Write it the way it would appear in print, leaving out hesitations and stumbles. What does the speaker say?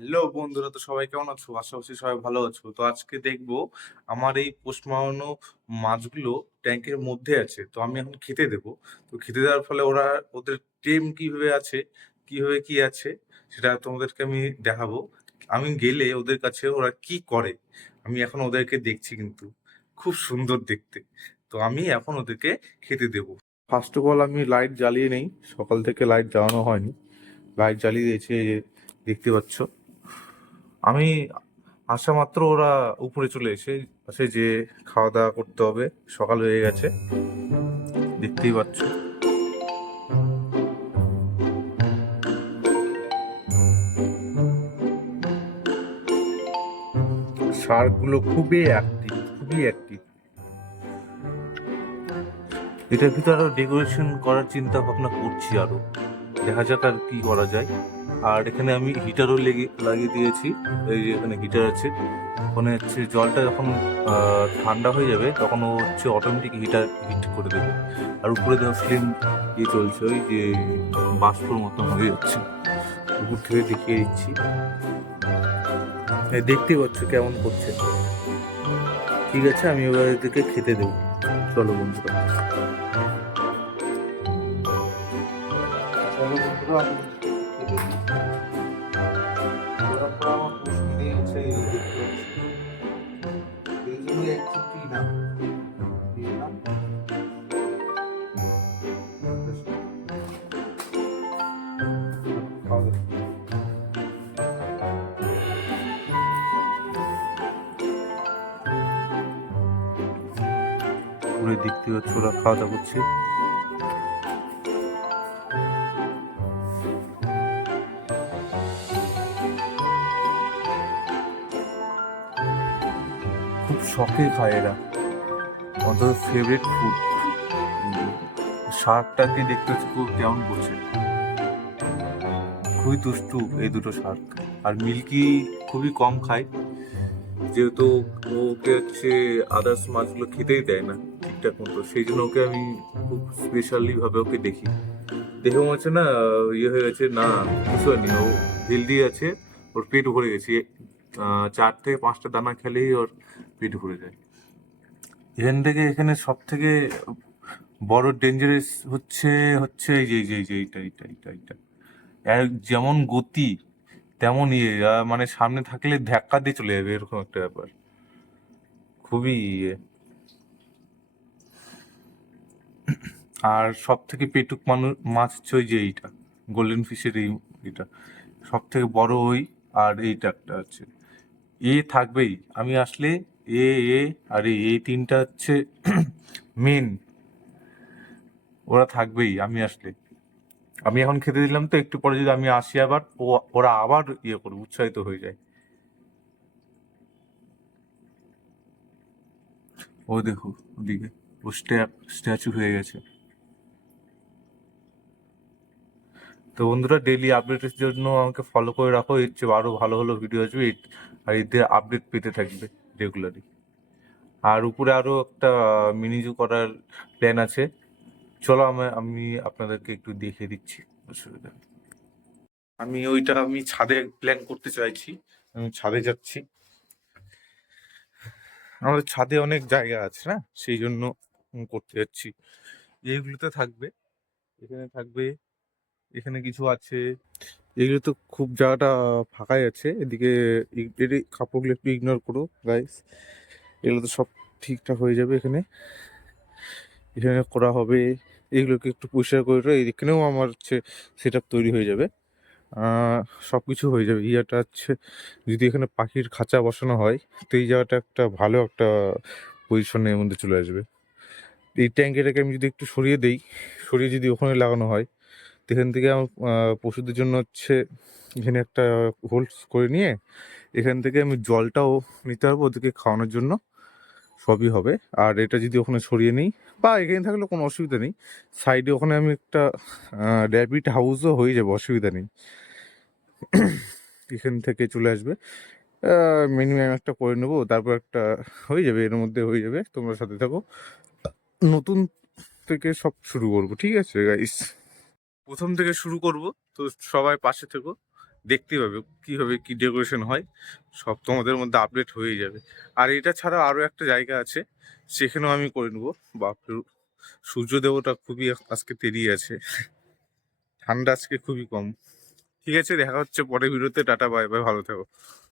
Hello বন্ধুরা, তো সবাই কেমন আছো? আশা করছি সবাই ভালো আছো। তো আজকে দেখবো আমার এই পোষ মারানো মাছগুলো ট্যাঙ্কের মধ্যে আছে। তো আমি এখন খেতে দেবো। তো খেতে দেওয়ার ফলে ওদের টেম কিভাবে আছে, কিভাবে কি আছে সেটা তোমাদেরকে আমি দেখাবো। আমি গেলে ওদের কাছে ওরা কি করে আমি এখন ওদেরকে দেখছি, কিন্তু খুব সুন্দর দেখতে। তো আমি এখন ওদেরকে খেতে দেবো। ফার্স্ট অফ অল আমি লাইট জ্বালিয়ে নেই, সকাল থেকে লাইট জ্বালানো হয়নি। লাইট জ্বালিয়ে দিয়েছি, এই যে দেখতে পাচ্ছ। আমি আসা মাত্র ওরা উপরে চলে আসে যে খাওয়া দাওয়া করতে হবে, সকাল হয়ে গেছে, দেখতেই পাচ্ছ। শার্কগুলো খুবই অ্যাক্টিভ, খুবই অ্যাক্টিভ। এটার ভিতরে আরো ডেকোরেশন করার চিন্তা ভাবনা করছি, আরো দেখা যাক আর কি করা যায়। আর এখানে আমি হিটারও লাগিয়ে দিয়েছি। এই যে এখানে হিটার আছে, ওখানে হচ্ছে জলটা যখন ঠান্ডা হয়ে যাবে তখন ও হচ্ছে অটোমেটিক হিট করে দেবে। আর উপরে দেখো ফ্লেম দিয়ে চলছে, ওই যে বাষ্পর মতন হয়ে যাচ্ছে। উপর থেকে দেখিয়ে দিচ্ছি, দেখতে পাচ্ছ কেমন করছে। ঠিক আছে, আমি এবার এদেরকে খেতে দেবো। চলো বন্ধুরা, চলো বন্ধুরা, আমি খেতে দিই। ওরা পুরো আমার পোষ মেনে গেছে, দেখতে পাচ্ছি। এই জন্য একটু কি না দিলাম। খাওয়া দাওয়া করে দেখতে পাচ্ছ ওরা খাওয়া দাওয়া করছে। খুব শখে খায় এরা, ওদের ফেভারিট ফুড। শার্কটাকে দেখতে হচ্ছে খুব কেমন করছে, খুবই দুষ্টু এই দুটো শার্ক। আর মিল্কি খুবই কম খায়, যেহেতু ওকে হচ্ছে আদার্স মাছগুলো খেতেই দেয় না ঠিকঠাক মতো, সেই জন্য ওকে আমি খুব স্পেশালি ভাবে ওকে দেখি। দেখে মনে হচ্ছে না ইয়ে হয়ে গেছে, না কিছু হয়নি, ও হেলদি আছে, ওর পেট ভরে গেছে। 4 থেকে 5টা দানা খেলেই ওর পেট ভরে যায়। এখান থেকে এখানে সব থেকে বড় ডেঞ্জারাস হচ্ছে হচ্ছে এই যে এইটা। এর যেমন গতি তেমন ইয়ে, মানে সামনে থাকলে ধাক্কা দিয়ে চলে যাবে, এরকম একটা ব্যাপার। খুবই ইয়ে। আর সব থেকে পেটুক মাছ হচ্ছে ওই যে এইটা, গোল্ডেন ফিশের এইটা সব থেকে বড় ওই। আর এইটা একটা আছে, এ থাকবেই আমি আসলে। এ এ আর এই তিনটা হচ্ছে মেন, ওরা থাকবেই আমি আসলে। আমি এখন খেতে দিলাম, তো একটু পরে যদি আমি আসি আবার ওরা আবার ইয়ে করবে, উৎসাহিত হয়ে যায়। ও দেখো ওদিকে, ও স্ট্যাচু হয়ে গেছে। তো বন্ধুরা, ডেইলি আপডেটের জন্য আমাকে ফলো করে রাখো, এর চেয়ে আরো ভালো ভালো ভিডিও আসবে আর এদের আপডেট পেতে থাকবে রেগুলারলি। আর উপরে আরো একটা মিনি জু করার প্ল্যান আছে, চলো আমি আপনাদেরকে একটু দেখিয়ে দিচ্ছি, অসুবিধা নেই। আমি ছাদে প্ল্যান করতে চাইছি, আমি ছাদে যাচ্ছি। আমাদের ছাদে অনেক জায়গা আছে না, সেই জন্য করতে যাচ্ছি। এইগুলোতে থাকবে, এখানে থাকবে, এখানে কিছু আছে। এগুলো তো খুব জায়গাটা ফাঁকাই আছে এদিকে। এর কাপড়গুলো একটু ইগনোর করো গাইস, এগুলো তো সব ঠিকঠাক হয়ে যাবে। এখানে এখানে করা হবে, এগুলোকে একটু পরিষ্কার করে এখানেও আমার হচ্ছে সেট আপ তৈরি হয়ে যাবে। সব কিছু হয়ে যাবে। ইয়াটা হচ্ছে যদি এখানে পাখির খাঁচা বসানো হয়, তো এই জায়গাটা একটা ভালো একটা পজিশনের মধ্যে চলে আসবে। এই ট্যাঙ্কিটাকে আমি যদি একটু সরিয়ে দেই, সরিয়ে যদি ওখানে লাগানো হয়, তো এখান থেকে আমার পশুদের জন্য হচ্ছে এখানে একটা হোল্ড করে নিয়ে এখান থেকে আমি জলটাও নিতে পারবো ওদেরকে খাওয়ানোর জন্য, সবই হবে। আর এটা যদি ওখানে সরিয়ে নিই, বা এখানে থাকলে কোনো অসুবিধা নেই, সাইডে ওখানে আমি একটা র্যাবিট হাউসও হয়ে যাবে, অসুবিধা নেই। এখান থেকে চলে আসবে, মিনিমাম একটা করে নেবো, তারপর একটা হয়ে যাবে, এর মধ্যে হয়ে যাবে। তোমরা সাথে থাকো, নতুন থেকে সব শুরু করবো, ঠিক আছে গাইস? প্রথম থেকে শুরু করব, তো সবাই পাশে থেকো, দেখতে পাবে কীভাবে কী ডেকোরেশন হয়, সব তোমাদের মধ্যে আপডেট হয়ে যাবে। আর এটা ছাড়া আরও একটা জায়গা আছে, সেখানেও আমি করে নেবো। বাপরে, সূর্য দেবতা খুবই আজকে তেড়িয়ে আছে, ঠান্ডা আজকে খুবই কম। ঠিক আছে, দেখা হচ্ছে পরের ভিডিওতে। টাটা, বাই বাই, ভালো থেকো।